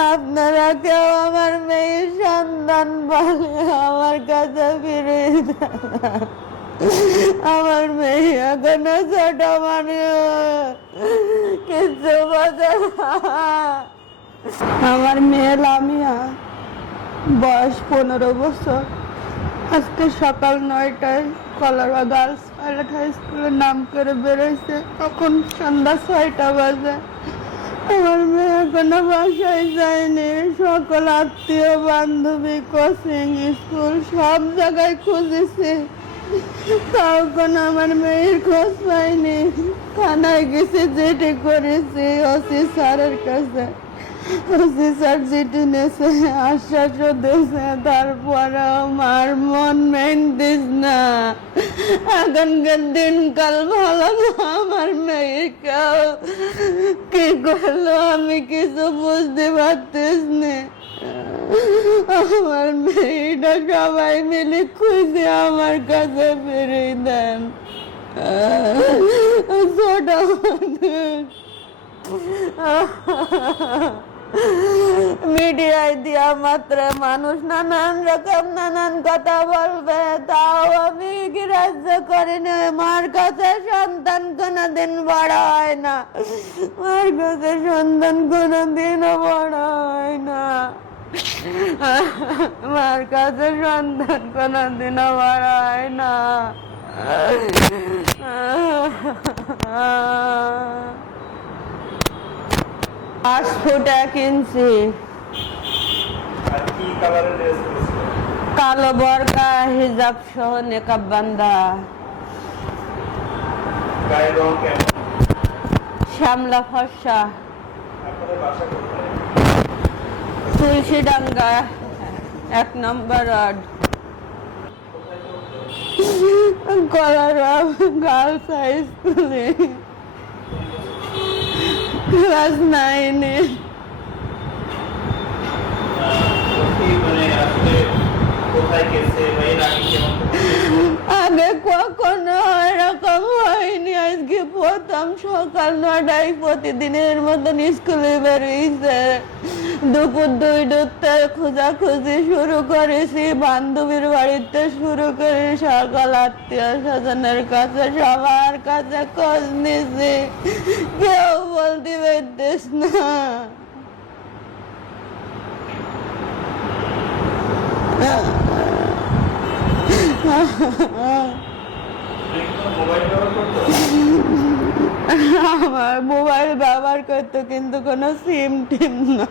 আপনারা কেউ আমার মেয়ের সন্তান বলে আমার কাছে ফিরে দেন। আমার মেয়ে এখনো ছোট মানুষ, কিছু বোঝে না। আমার মেয়ে লামিয়া, বয়স 15 বছর। আজকে সকাল 9টায় কলারবা গার্লস পাইলট হাই স্কুলের নাম করে বেরোইছে, তখন সন্ধ্যা 6টা বাজে। আমার মেয়ে এখনো বাসায় যায়নি। সকল আত্মীয় বান্ধবী, কোচিং স্কুল সব জায়গায় খুঁজেছি, তাও কোনো আমার মেয়ের খোঁজ পাইনি। থানায় গেছি, চিঠি করেছি ওসি স্যারের কাছে। ওসি স্যার চিঠি নিয়েছে, আশ্বাসও দিয়েছে, তারপরেও মার মন মেনতিস না। এখনকার দিনকাল ভালো না, আমার মেয়েকেও কি করলো আমি কিছু বুঝতে পারতেস না। আমার মেয়েটা সবাই মিলে খুঁজে আমার কাছে ফিরে দেন। ছোট মিডিয়ায় দিয়া মাত্র মানুষ নানান রকম নানান কথা বলবে, তাও আমি গ্রাহ্য করিনি। মার কাছে সন্তান কোনোদিন বড় হয় না, মার কাছে সন্তান কোনোদিনও বড় হয় না। মার কাছে সন্তান কোনোদিনও বড় হয় না। পাসপোর্ট 1 ইঞ্চি, কালো বরকা, হিজাব সহ নেকাব বান্ধা। শ্যামলা ফর্সা, তুলসীডাঙ্গা 1 নম্বর ওয়ার্ড। কলারবা গার্লস হাই স্কুলে ক্লাস 9-এ। আগে কখনো এরকম হয়নি, আজকে প্রথম। সকাল 9টায় প্রতিদিনের মতন স্কুলে বেরিয়েছে। দুপুর 2টা খোঁজাখুঁজি শুরু করেছি, বান্ধবীর বাড়িতে শুরু করে সকল আত্মীয় স্বজনের কাছে, সবার কাছে খোঁজ নিয়েছি, কেউ বলতে পারতেস না। আমার মোবাইল ব্যবহার করতো, কিন্তু কোনো সিম টিম না।